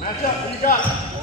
Match up, who you got?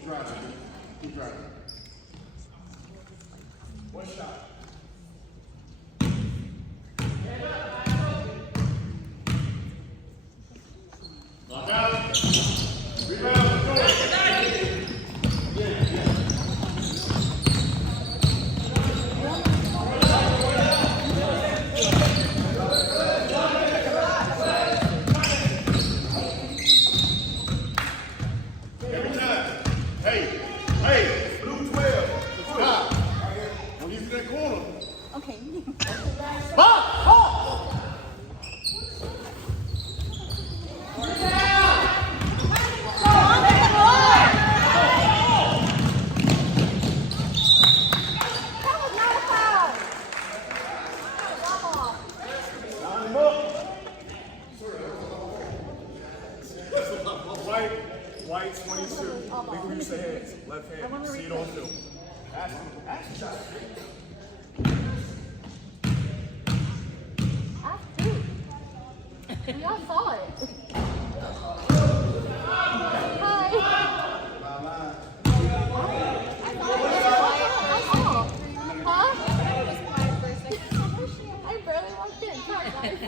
Keep driving. Keep driving. One shot. Lock out. Rebound. Go. Okay. White 22. Big release of hands. Left hand. See it on film. Ask shot. We all saw it. I barely walked in. Sorry, guys.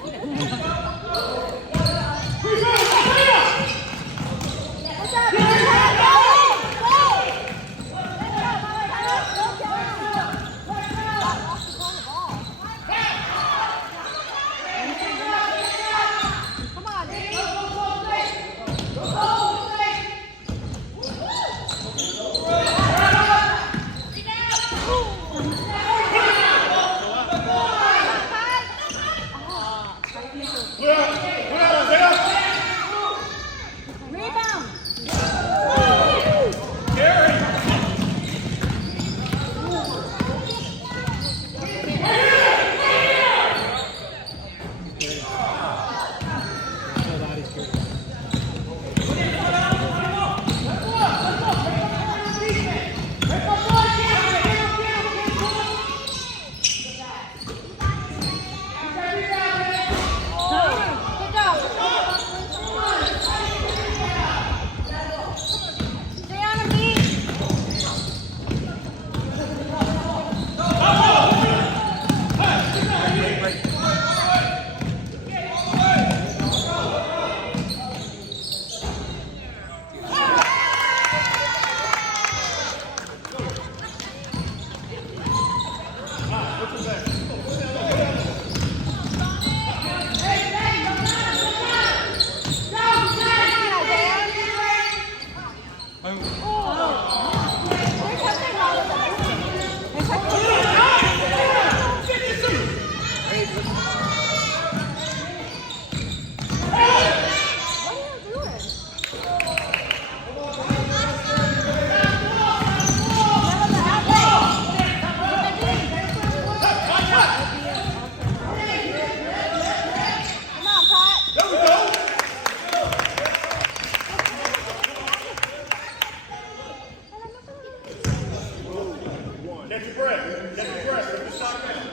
Get your breath. Get your breath. Put the shot down.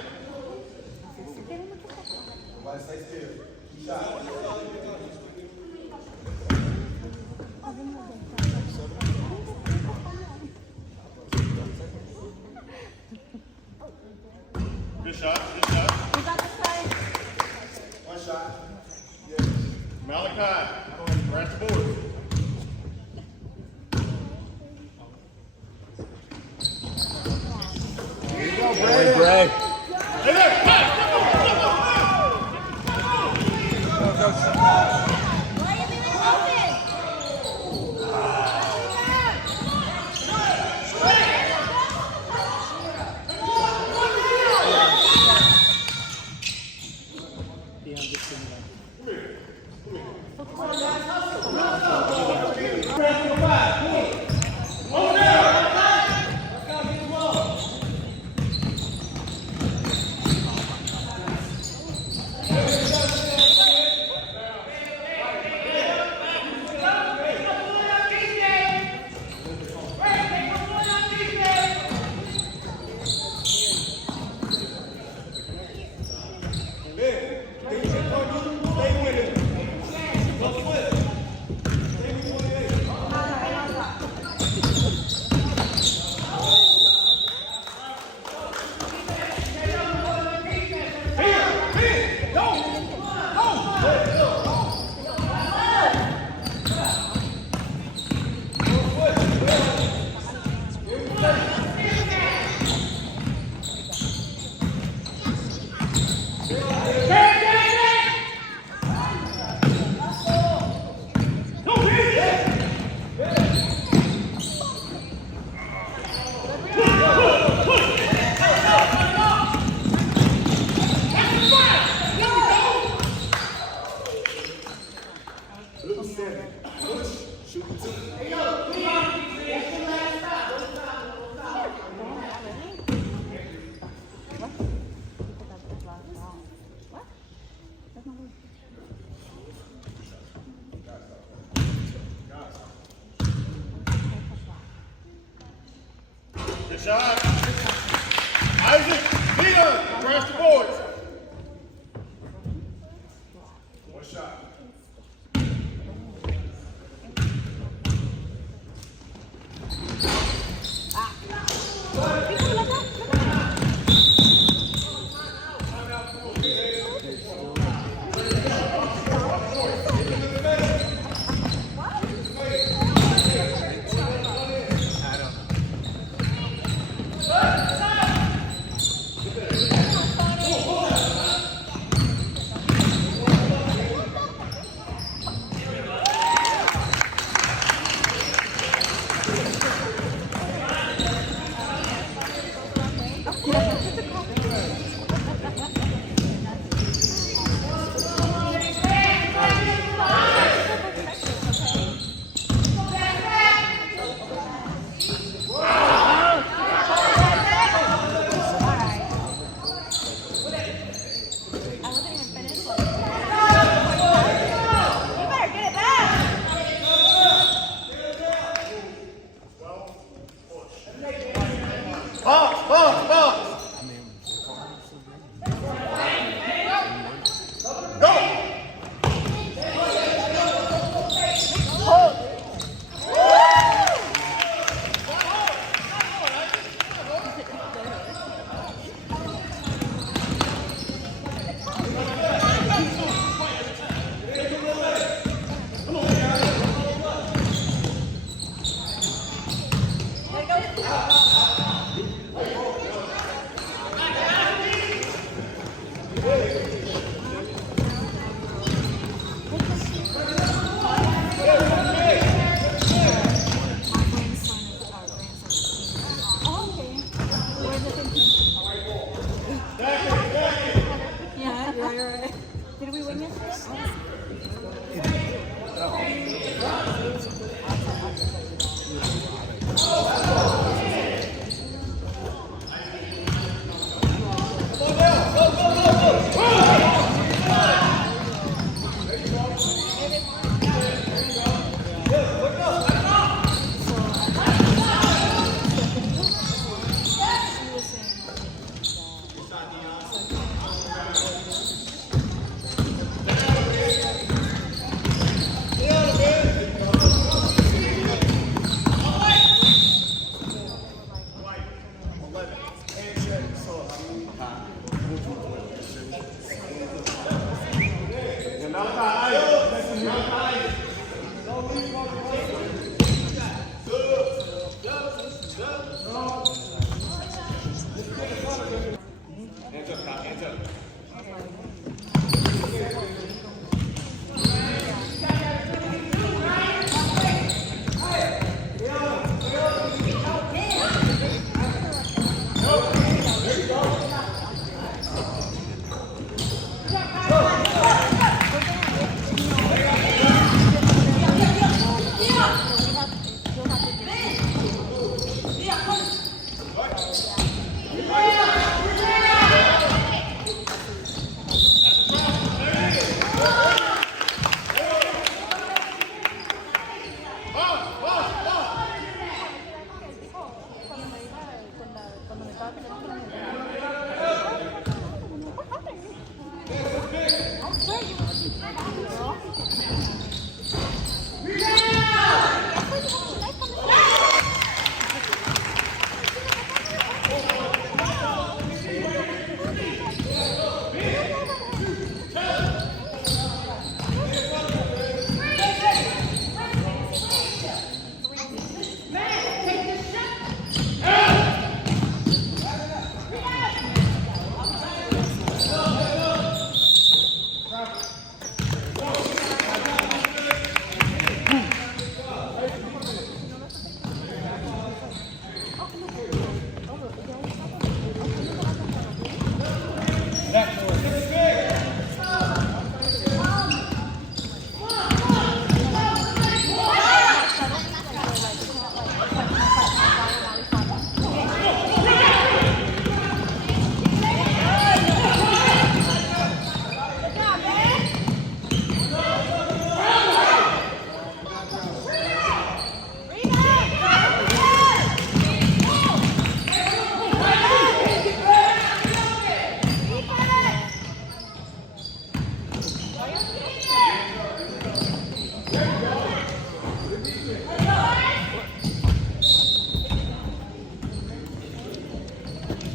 Everybody stay still. Shot. Good shot. Good shot. We got this side. One shot. Yes. Malachi. Crash the board. Hey, Greg. Hey there. Why are you being open? Good shot. Isaac, Leon, crash the boards. One shot. Did we win yesterday?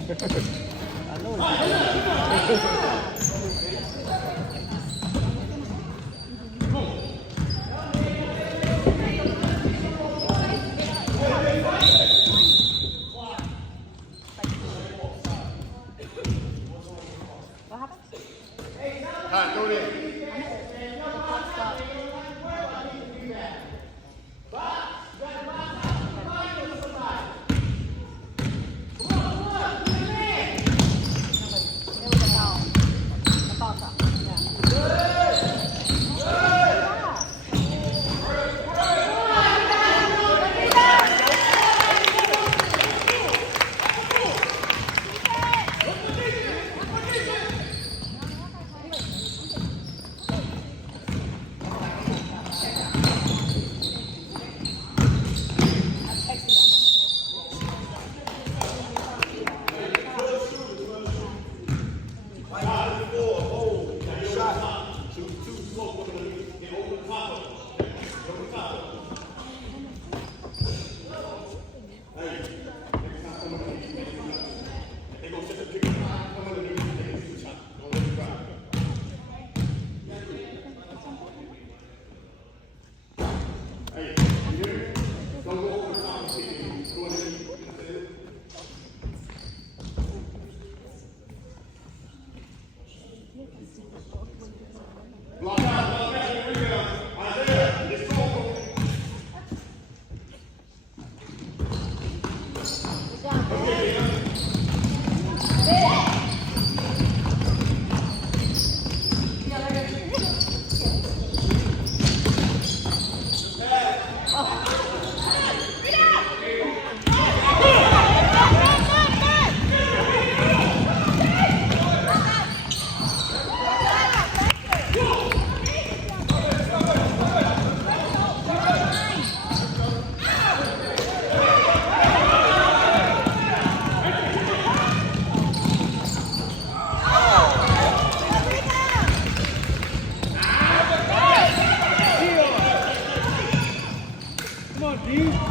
What happened? Alright, throw it in. There was a foul. A foul shot. Yeah.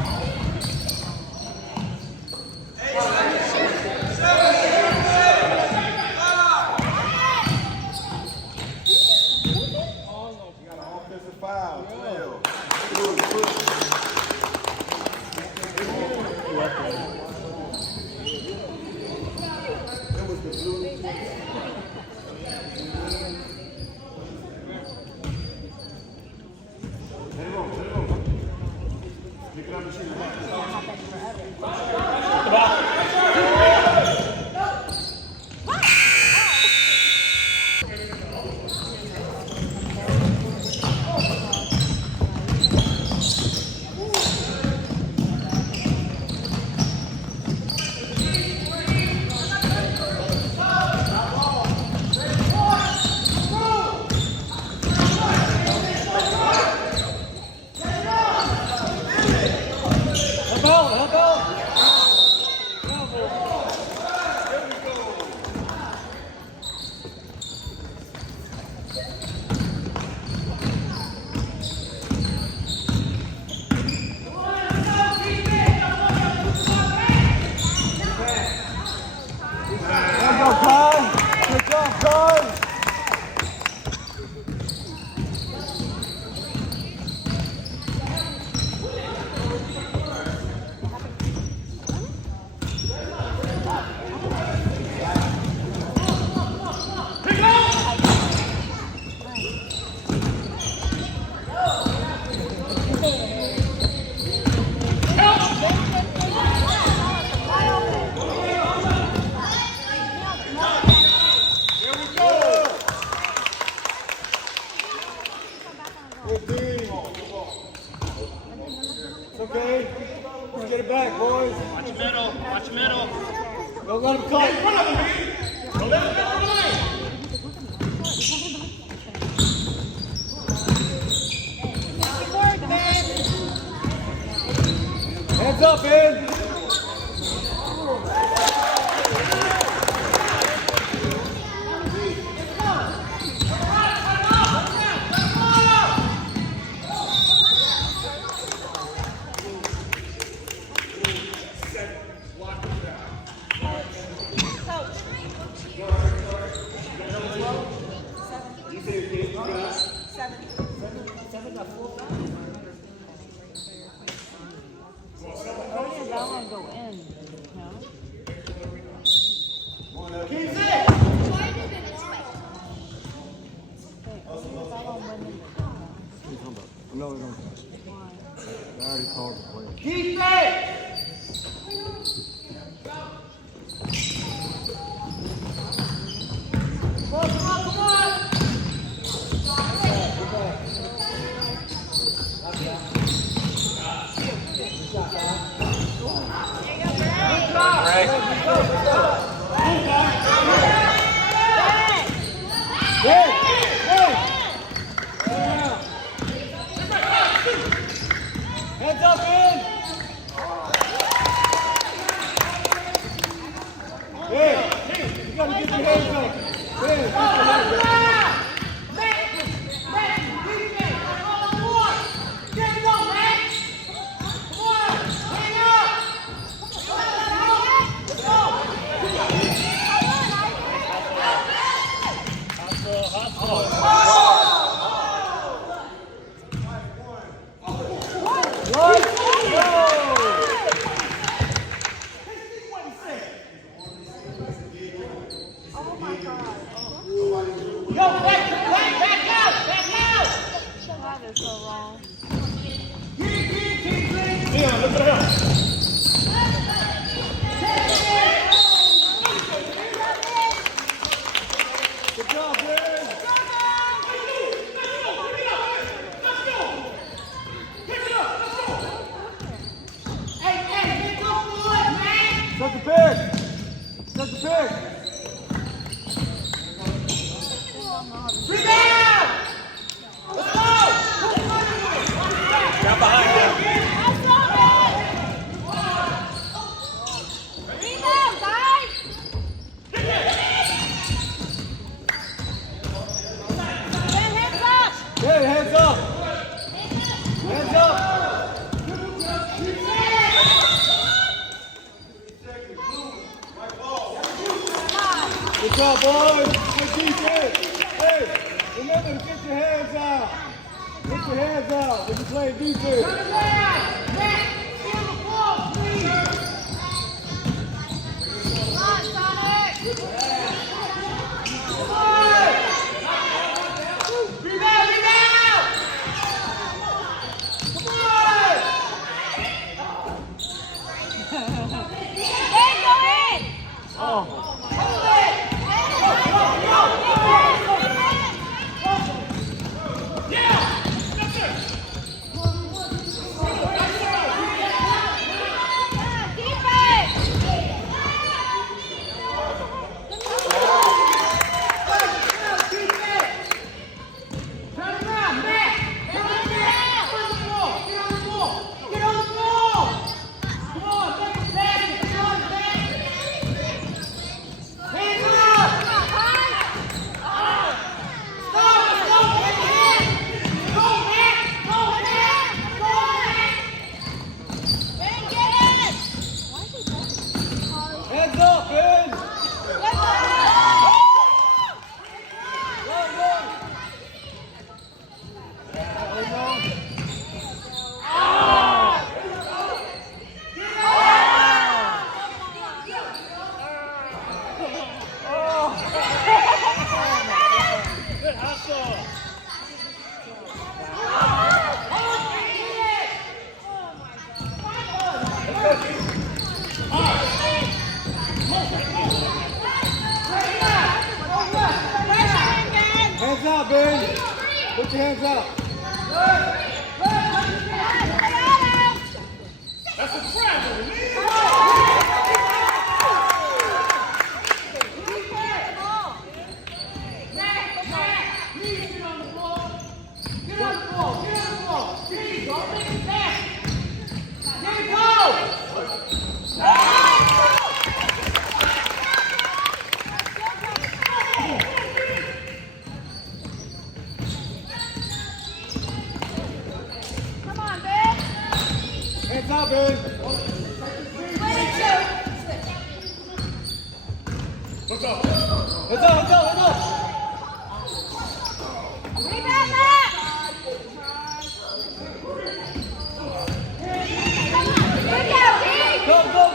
Okay, let's get it back, boys. Watch middle. Watch middle. Don't let him cut. Hands up, man. go in. No? Keep it. Hey, No, no. why? I already called the play. Keep it! Come on, come on, come on! Hey! Hey! Hands up, man! Hey! You gotta get your hands up! Hey, get your hands up! That is so wrong. Leon, look at him. Good job, man! Set the pick! Set the pick! Got behind him. Rebound, guys! Hands up! Hey, hands up! Hands up! Good job, boys! Good defense! Hey, remember to get your hands out! Get your hands out when you play defense! Come on, Sonic! Hey, go in! Oh, hands up, Ben! Run, run! There we go. Good hustle. Hands up, Ben! Put your hands up! That's a travel. Come on, Ben! Hands up, Ben! Look up. Hands up, hands up, hands up! Rebound that! Good go, D! Go, go,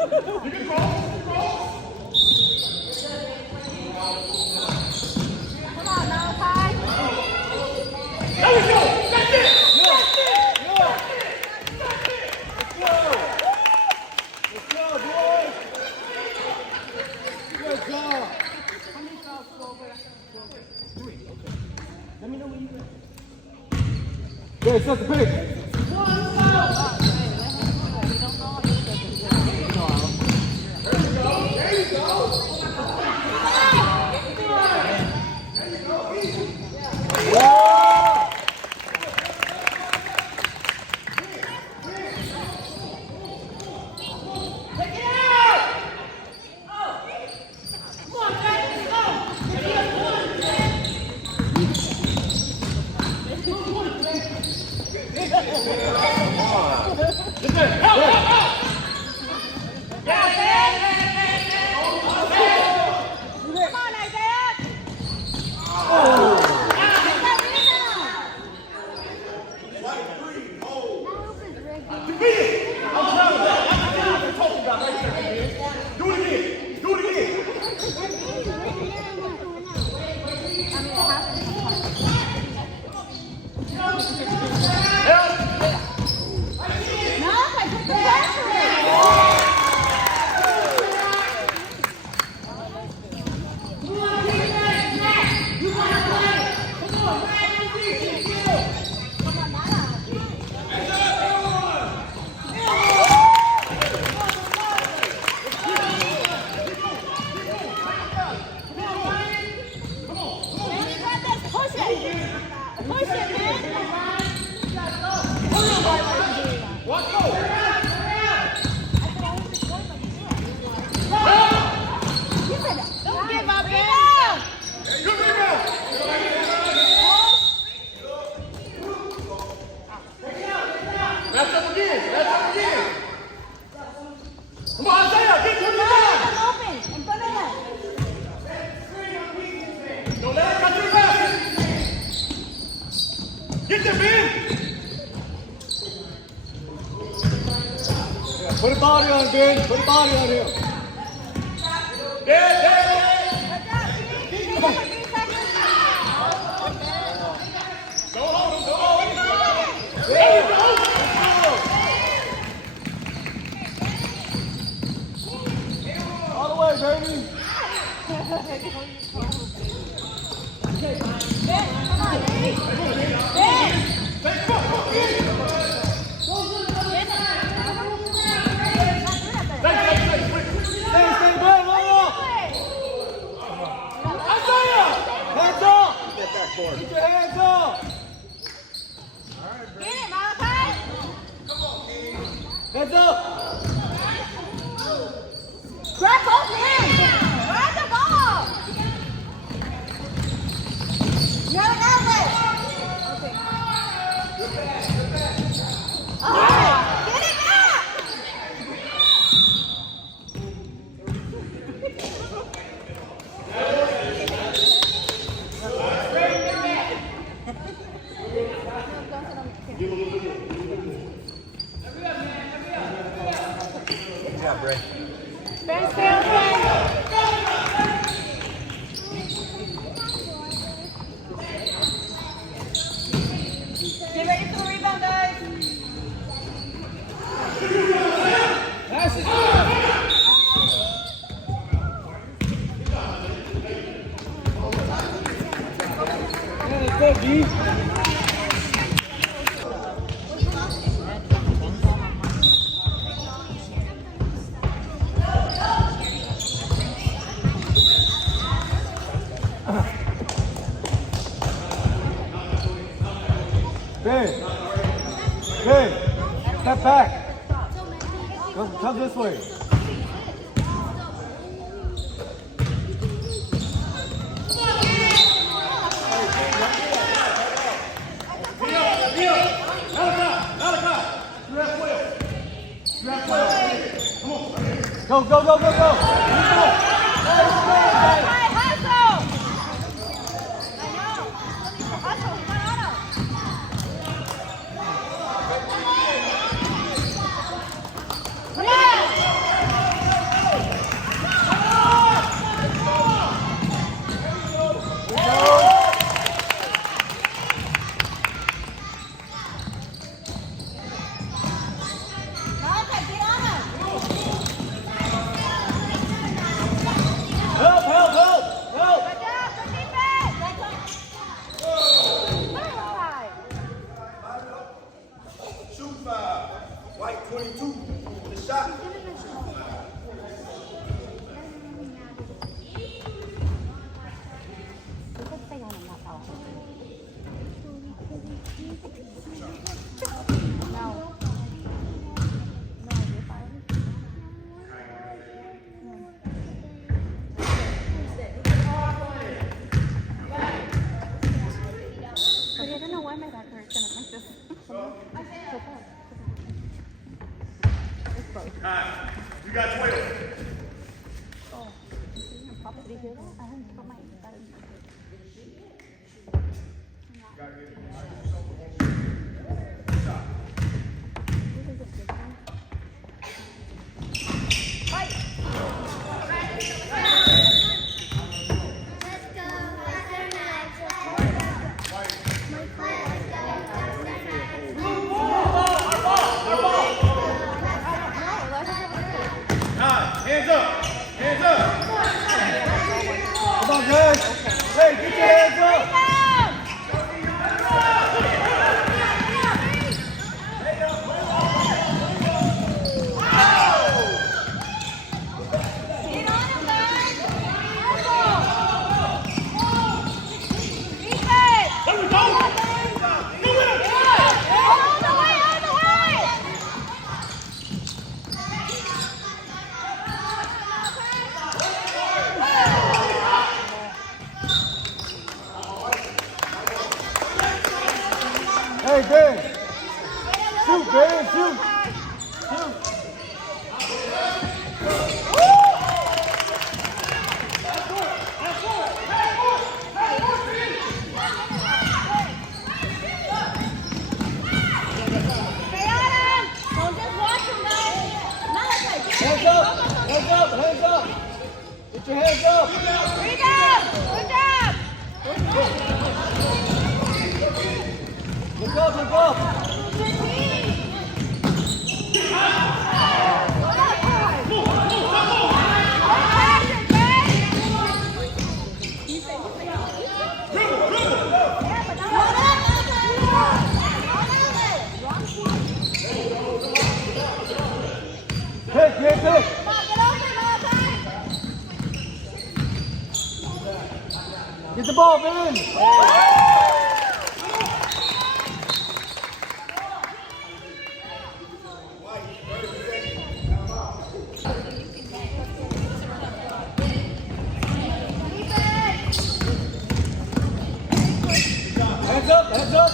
Come on, Malachi. There we go. That's it. Let's go, boys. Good job. How many fouls go over? 3, okay. Let me know when you're ready. Okay, set the pick. Come on, Isaiah. Do it again. Do it again. Don't give up, man. Good rebound. Match up again. Match up again. Come on, Isaiah. Get to the line. Open in front of them. Don't let her cut your basket. Get there, Ben. Put a body on Ben. Put a body on him. There. Go home. Go home. There you go. All the way, baby. Stay, Ben. Hold on. Isaiah. Hands up. Get your hands up. Get it, Malachi. Hands up. Grab both hands. Grab the ball. You have an outlet. Get it back. Good job, Bray. Fence, fence, fence. Get ready for the rebound, guys. Pass it. Yeah, let's go, D. Ben, step back. Come this way. Go, go, go, go, go. Hey, hustle. I know. Hustle, come on, Otto. Come on. 22. The shot. Okay, I don't know why my back hurts and I'm like this. Alright, you got 12. Oh, probably hear that? I haven't put my button. Hands up! Hands up! Come on, guys. Hey, get your hands up. Hey, Ben. Shoot, Ben, shoot. Shoot. Hands up, hands up, hands up. Get your hands up. Look up, look up. Pick, pick. Get the ball, Ben. Hands up, hands up.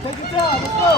Take your time, let's go.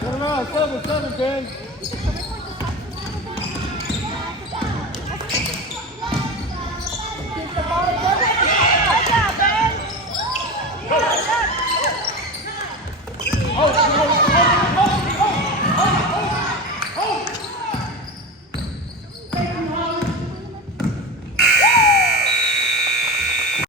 Turn around, 7-7, Ben.